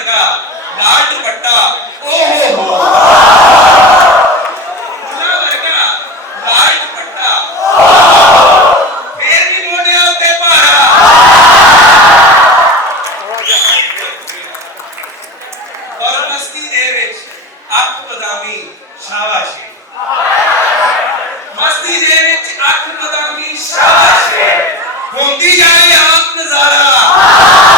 वर्गा लाल दुपट्टा ओहो हो फुल्ला वर्गा लाल दुपट्टा फिर भी मोढियां उत्ते भारा और मस्ती दे विच अख बदामी शाबाशी मस्ती दे विच अख बदामी शाबाशी होंदी जाए आम नजारा